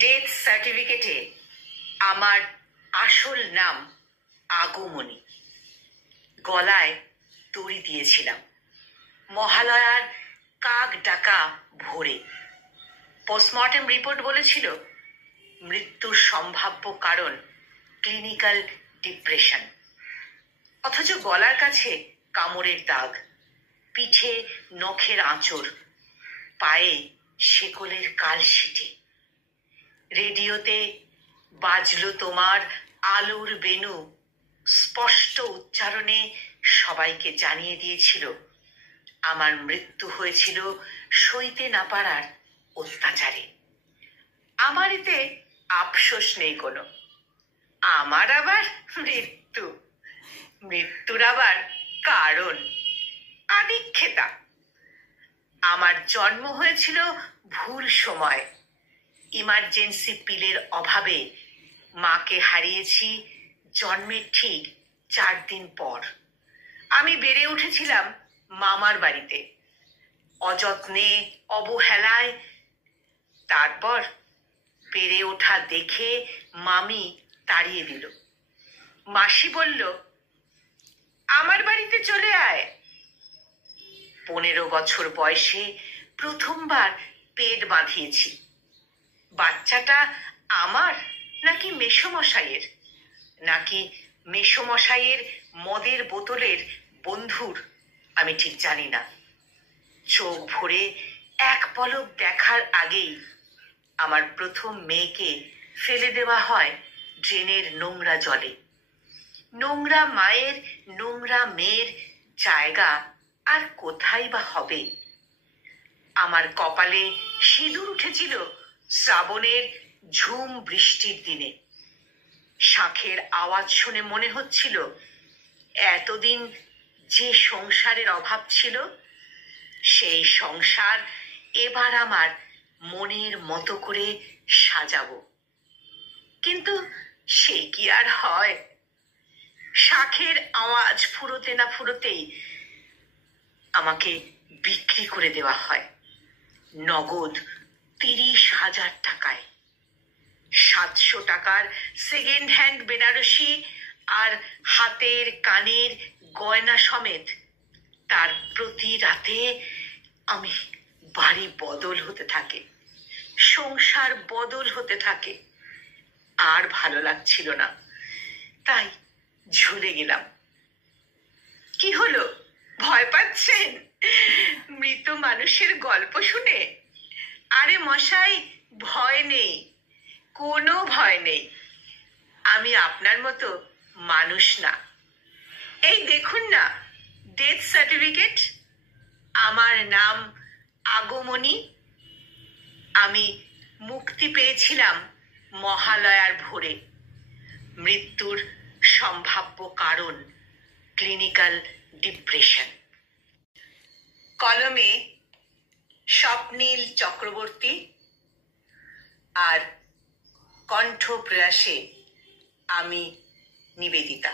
Death সার্টিফিকেটে আমার আসল নাম আগমনী। গলায় দড়ি দিয়েছিলাম মহালয়ার কাক ডাকা ভোরে। পোস্টমর্টেম রিপোর্ট বলেছিল মৃত্যুর সম্ভাব্য কারণ ক্লিনিক্যাল ডিপ্রেশন। অথচ গলার কাছে কামড়ের দাগ, পিঠে নখের আঁচড়, পায়ে শেকলের কালশিটে। রেডিওতে বাজলো তোমার আলোর বেনু, স্পষ্ট উচ্চারণে সবাইকে জানিয়ে দিয়েছিল আমার মৃত্যু হয়েছিল সইতে না পারার অত্যাচারে। আমার এতে আফসোস নেই কোনো। আমার আবার মৃত্যুর আবার কারণ আদিক্ষেতা। আমার জন্ম হয়েছিল ভুল সময়। ইমার্জেন্সি পিলের অভাবে মাকে হারিয়েছি জন্মের ঠিক 4 দিন পর। আমি বেড়ে উঠেছিলাম মামার বাড়িতে, অযত্নে অবহেলায়। তারপর বেড়ে ওঠা দেখে মামি তাড়িয়ে দিল। মাসি বলল, আমার বাড়িতে চলে আয়। 15 বছর বয়সে প্রথমবার পেট বাঁধিয়েছি। বাচ্চাটা আমার নাকি মেসোমশাইয়ের, নাকি মেসোমশাইয়ের মদের বোতলের বন্ধুর, আমি ঠিক জানি না। চোখ ভরে এক পলক দেখার আগেই আমার প্রথম মেয়েকে ফেলে দেওয়া হয় ড্রেনের নোংরা জলে। নোংরা মায়ের নোংরা মেয়ের জায়গা আর কোথায় বা হবে? আমার কপালে সিঁদুর উঠেছিল শ্রাবণের ঝুম বৃষ্টির দিনে। শাঁখের আওয়াজ শুনে মনে হচ্ছিল এতদিন যে সংসারের অভাব ছিল, সেই সংসার এবার আমার মনের মতো করে সাজাবো। কিন্তু সে কি আর হয়? শাঁখের আওয়াজ ফুরোতে না ফুরোতেই আমাকে বিক্রি করে দেওয়া হয় নগদ 30,000 টাকায়। 700 টাকার সেকেন্ড হ্যান্ড বেনারসি আর হাতের কানের গয়না সমেত তার প্রতি রাতে আমি বাড়ি বদল হতে থাকে, সংসার বদল হতে থাকে। আর ভালো লাগছিল না, তাই ঝুলে গেলাম। কি হলো, ভয় পাচ্ছেন মৃত মানুষের গল্প শুনে? আরে মশাই, ভয় নেই, কোনো ভয় নেই। আমি আপনার মতো মানুষ না। এই দেখুন না ডেথ সার্টিফিকেট, আমার নাম আগমনী। আমি মুক্তি পেয়েছিলাম মহালয়ার ভোরে। মৃত্যুর সম্ভাব্য কারণ ক্লিনিক্যাল ডিপ্রেশন। কলমে স্বপ্নীল চক্রবর্তী আর কণ্ঠ প্রয়াসে আমি নিবেদিতা।